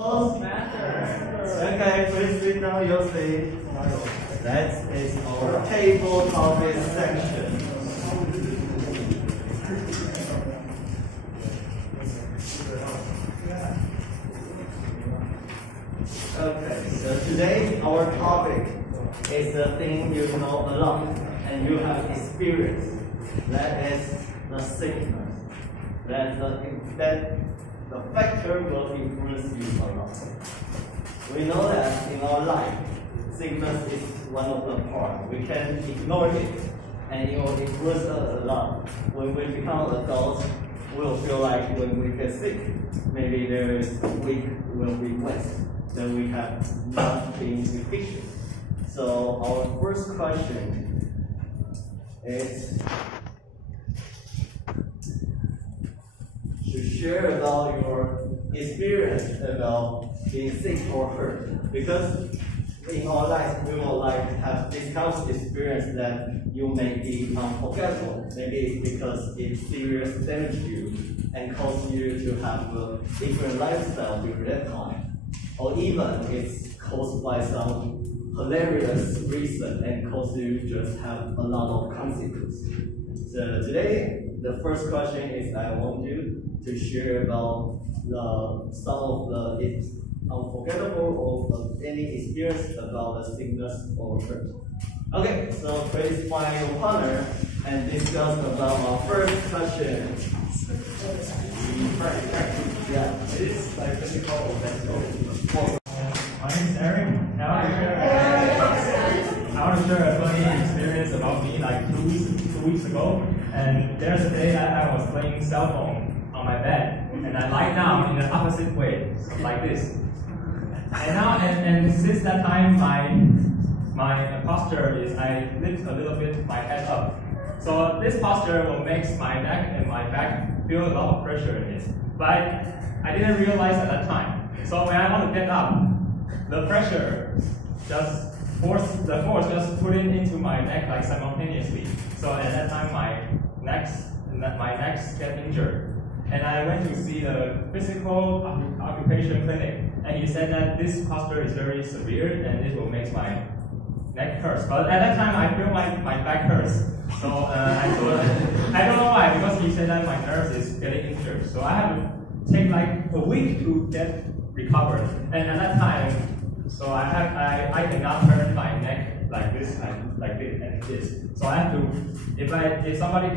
Okay, please sit down your seat. That is our table topic section. Okay, so today our topic is the thing you know a lot and you have experienced. That is the sickness. That the factor will influence you a lot. We know that in our life, sickness is one of the parts. We can ignore it, and it will influence us a lot. When we become adults, we'll feel like when we get sick, maybe there is week will be wet, then we have not been efficient. So our first question is to share about your experience about being sick or hurt, because in our life we will have this kind of experience that you may be unforgettable. Maybe it's because it seriously damaged you and caused you to have a different lifestyle during that time, or even it's caused by some hilarious reason and caused you to just have a lot of consequences. So today the first question is I want you to share about some of the unforgettable or any experience about the sickness or hurt. Okay, so please find your partner and discuss about our first question. Yeah, it is like physical or mental. My name is Eric. I want to share a funny experience about me like two weeks ago. And there's a day that I was playing cell phone on my bed, and I lie down in the opposite way, like this. And now, and since that time, my posture is I lift a little bit my head up. So this posture will make my neck and my back feel a lot of pressure in it. But I didn't realize at that time. So when I want to get up, the pressure just the force just put it into my neck like simultaneously. So at that time, my necks get injured. And I went to see the physical occupation clinic, and he said that this posture is very severe and it will make my neck hurt. But at that time, I feel like my back hurts. So I don't know why, because he said that my nerves is getting injured. So I have to take like a week to get recovered. And at that time, so I cannot turn my neck like this, like this, and this. So I have to, if somebody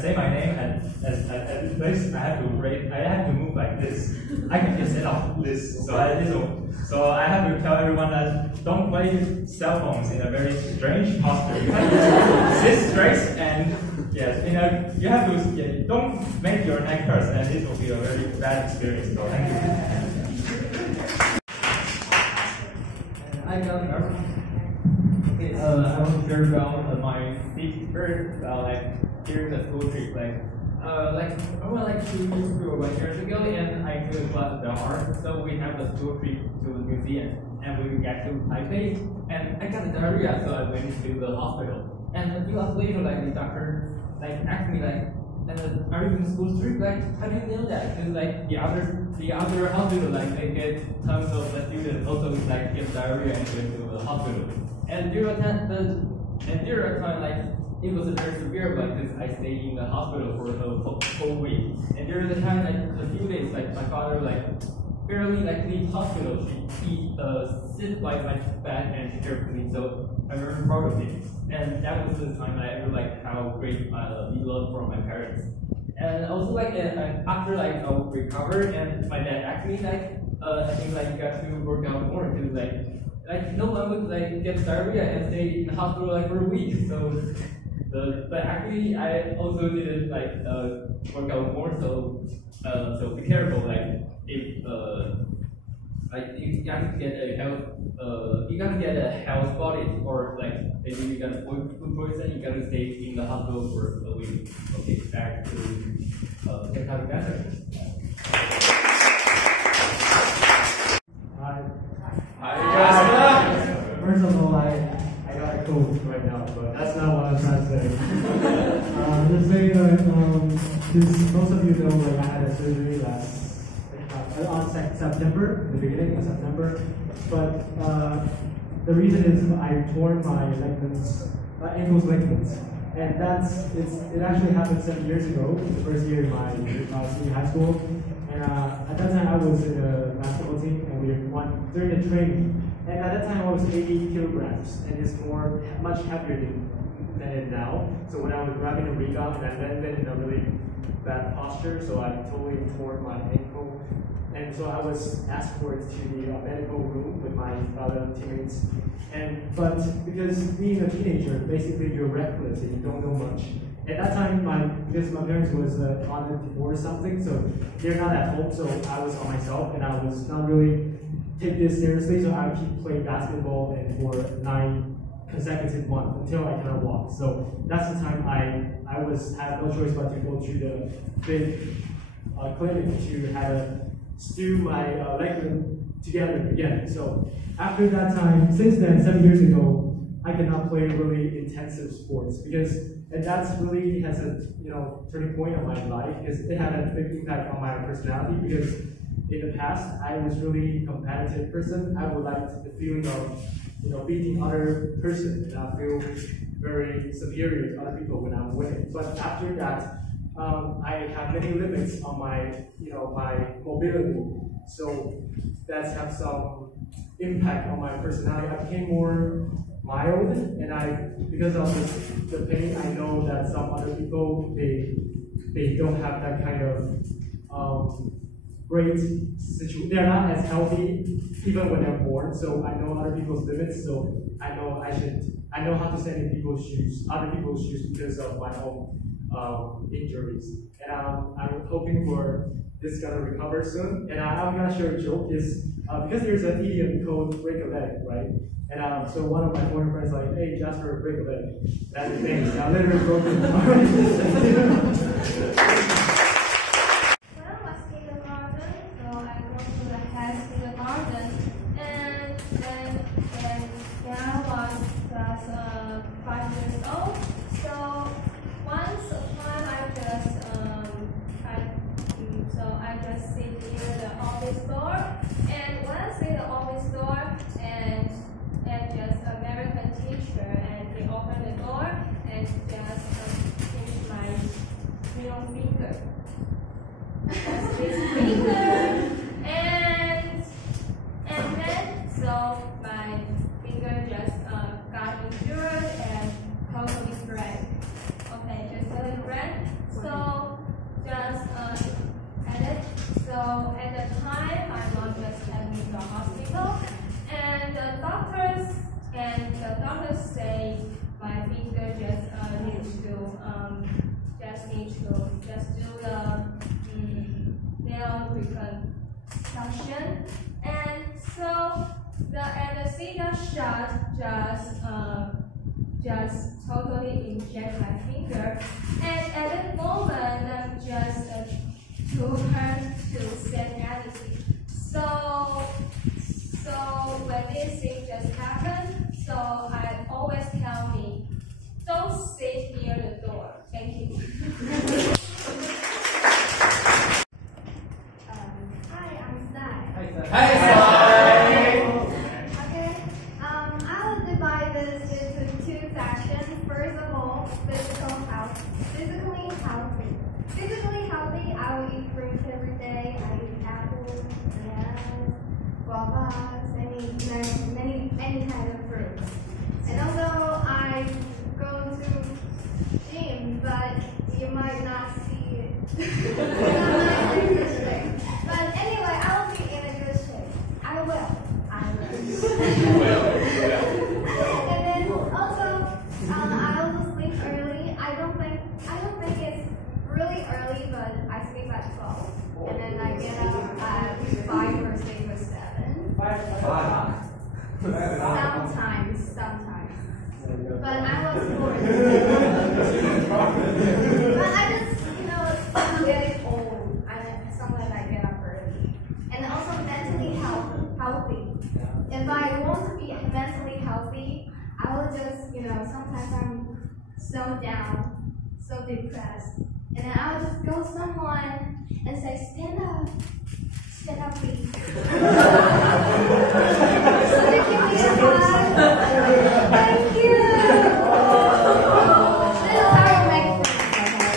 say my name at this place, I have to move like this. I can just set off this. So I have to tell everyone that don't play cell phones in a very strange posture. You have to sit straight and yes, you have to don't make your neck hurt, and this will be a very bad experience. So thank you. I want to share about my experience like during the school trip. I went like 2 years ago, 1 year ago, and I took a class at the art. So we have a school trip to the museum, and we get to Taipei, and I got diarrhea, so I went to the hospital. And a few hours later, like the doctor asked me are you in school trip? How do you know that? Because the other hospital, they get tons of the students also get diarrhea and go to the hospital. And during that time, it was very severe. I stayed in the hospital for the whole week. And during the time, a few days, my father barely leave hospital. He sit by my bed and take care of me. So I'm very proud of him. And that was the time I ever how great we love from my parents. And also after I recovered, and my dad asked me I think you got to work out more because no one would get diarrhea and stay in the hospital for a week. So but actually I also didn't work out more. So be careful if you got to get a health body, or maybe you got food poison, you got to stay in the hospital for a week. Okay, back to the topic answer. Hi. First of all, I got a cold right now, but that's not what I'm trying to say. Just saying that, since most of you know, I had a surgery last on September, the beginning of September. But the reason is I torn my ligaments, ankles ligaments. And it actually happened 7 years ago, the first year in my senior high school. And at that time I was in a basketball team, and we won during the training. And at that time I was 80 kilograms, and it's much heavier than it now. So when I was grabbing a rebound, and I landed in a really bad posture, so I totally tore my ankle. And so I was asked for it to the medical room with my other teammates. But because being a teenager, basically you're reckless and you don't know much. At that time, because my parents was on a divorce or something, so they're not at home, so I was on myself, and I was not really take this seriously, so I would keep playing basketball and for 9 consecutive months until I cannot walk. So that's the time I had no choice but to go to the big clinic to stew my ligament together again. So after that time, since then, 7 years ago, I cannot play really intensive sports and that's really has a turning point on my life because it had a big impact on my personality. Because in the past, I was really competitive person. I would like the feeling of beating other person, and I feel very superior to other people when I'm winning. But after that, I have many limits on my my mobility. So that's have some impact on my personality. I became more mild, and because of the pain, I know that some other people they don't have that kind of great situation. They're not as healthy even when they're born. So I know other people's limits. So I know how to stand in other people's shoes because of my own injuries. And I'm hoping for this gonna recover soon. And I'm gonna share a joke is because there's an idiom called break a leg, right? And so one of my foreign friends like, hey Jasper, break a leg. That's the thing. I literally broke it. Well, I kindergarten, so I go to the head kindergarten, and when I was just 5 years old, so once upon I just sit near the office door, and when I see the office door, and just American teacher, and they open the door and just pinch my middle finger. Just this finger, and then so my finger just got injured and totally break. Okay, just totally break. So just at the time my mom just had me to the hospital, and the doctors say my finger just needs to do the nail reconstruction, and so the anesthesia shot just totally inject my finger, and at that moment I'm just to her to send anesthesia. So when this thing just happened, so I always tell me, don't sit near the door. Thank you. Hi, I'm Sai. Hi, Sai. Okay. I will divide this into 2 sections. First of all, physically healthy. Physically healthy, I will eat fruits every day. I eat apples, bananas, guavas, any kind of fruits. And also, I go to gym, but you might not see it. I'm not in a good shape. But anyway, I will be in a good shape. I will. You will. And then also, I also sleep early. I don't think it's really early, but I sleep at 12. And then I get up at 5 or 6 or 7. Sometimes. But I was born. But I just, I'm getting old. Sometimes I get up early. And also mentally healthy. If I want to be mentally healthy, I will just, sometimes I'm so down, so depressed. And then I'll just go to someone and say, stand up, Stand up, please. So they give me a hug. Thank you. Little Harry make friends, okay?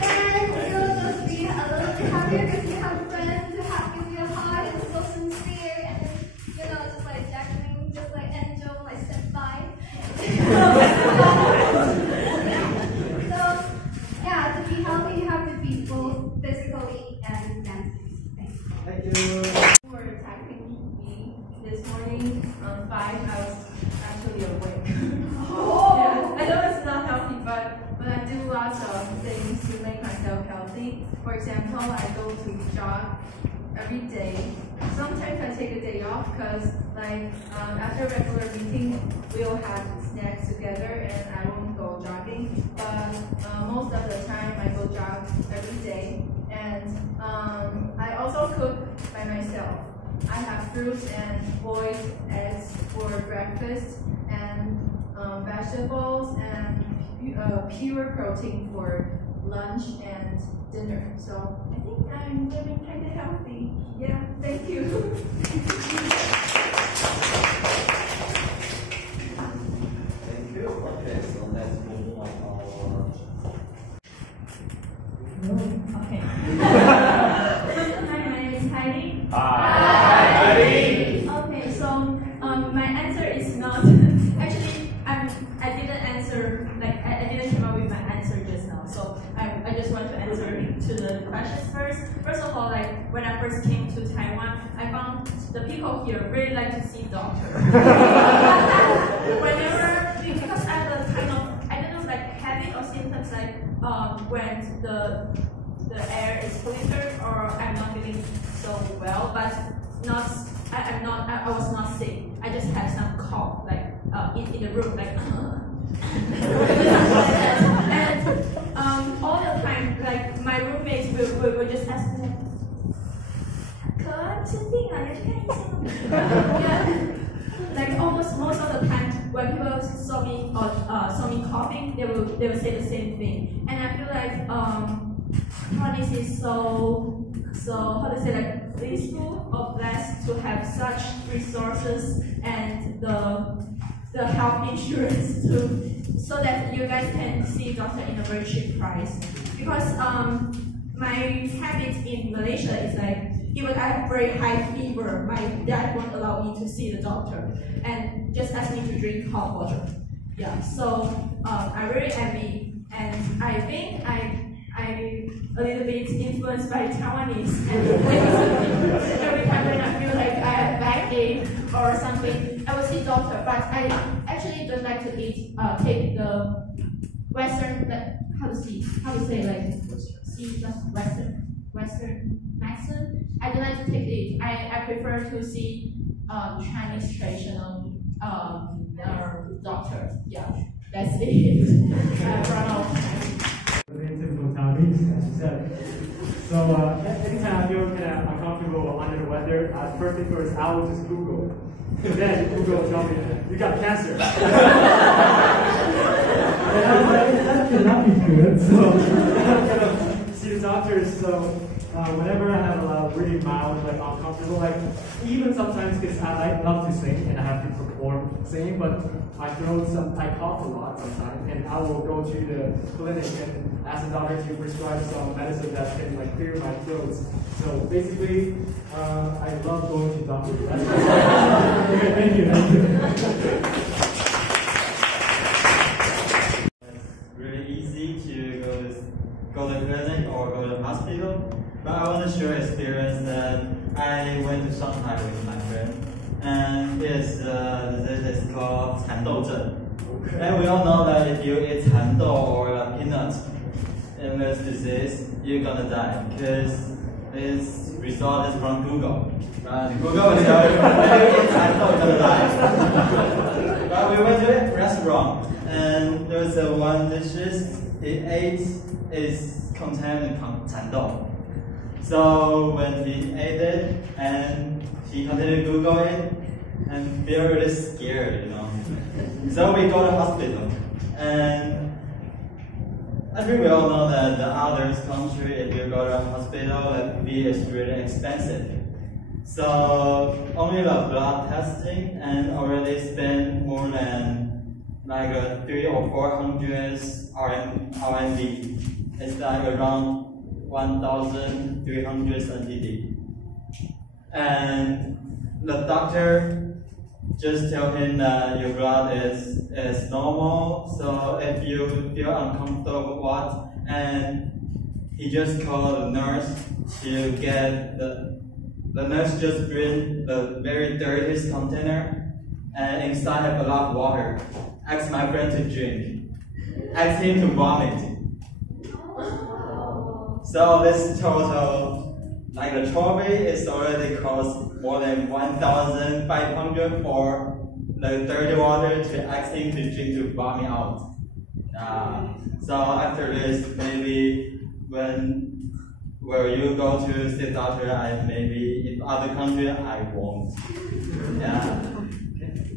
Then you'll just be a little bit happier because you have friends who have given you a hug and so sincere and just like Jacqueline, just like Angel, like step by. So yeah, to be healthy, you have to be both physically and mentally. Thanks. Thank you. For attacking me this morning on 5, I was actually awake. Yeah, I know it's not healthy, but I do lots of things to make myself healthy. For example, I go to jog every day. Sometimes I take a day off because after regular meeting, we'll have snacks together and I won't go jogging. But most of the time I go jog every day. And I also cook by myself. I have fruits and boiled eggs for breakfast and vegetables and pure protein for lunch and dinner. So I think I'm living kind of healthy. Yeah, thank you. Thank you. Okay, so let's move on Okay. Hi, my name is Heidi. Hi. Okay, so my ansour is not actually I didn't answer I didn't come up with my answer just now. So I just want to answer to the questions first. First of all, when I first came to Taiwan, I found the people here really like to see doctors. Because I have the kind of habit or symptoms when the air is polluted or I'm not feeling so well, but I was not sick. I just had some cough in the room and all the time my roommates will just ask me yeah. Almost most of the time when people saw me coughing, they will say the same thing. And I feel Taiwanese is so how to say blissful or blessed to have such resources and the health insurance so that you guys can see doctor in a very cheap price. Because my habit in Malaysia is even I have very high fever, my dad won't allow me to see the doctor and just ask me to drink hot water. Yeah, so I'm very happy, and I think I'm a little bit influenced by Taiwanese. And every time when I feel like I have backache or something, I will see doctor. But I actually don't like to take the Western Western medicine. I don't like to take it. I prefer to see Chinese traditional doctor. Yeah, that's it. I run out of time. Very typical Taiwanese, as you said. So anytime I feel kind of uncomfortable or under the weather, perfect course, I will just Google. So then Google will tell me, you got cancer. And I was like, that cannot be good. So I'm gonna see the doctors. So whenever I have a really mild, uncomfortable, even sometimes because I love to sing and I have to perform singing, but I cough a lot sometimes, and I will go to the clinic and ask the doctor to prescribe some medicine that can clear my throat. So basically, I love going to doctors. Okay, thank you. It's really easy to go to clinic or go to hospital, but I want to share an experience that I went to Shanghai with my friend, and this is called 蚕豆症. And we all know that if you eat 蚕豆 or peanuts in this disease, you're gonna die because this result is from Google. Google will tell you if you eat 蚕豆, you're gonna die. But we went to a restaurant, and there was one dishes he ate is contained 蚕豆. So when he ate it and he continued to Google it and feel really scared, So we go to hospital, and I think we all know that the other country, if you go to a hospital, the fee is really expensive. So only the blood testing and already spent more than like 300 or 400 RMB. It's like around 1,300 NTD. And the doctor just tell him that your blood is normal, so if you feel uncomfortable and he just called the nurse to get the nurse just bring the very dirtiest container and inside have a lot of water. Ask my friend to drink. Ask him to vomit. So this total, like the trophy is already cost more than 1,500 for the dirty water to ask him to drink to vomit out. So after this, maybe when you go to see doctor, maybe in other country I won't. Yeah. Okay.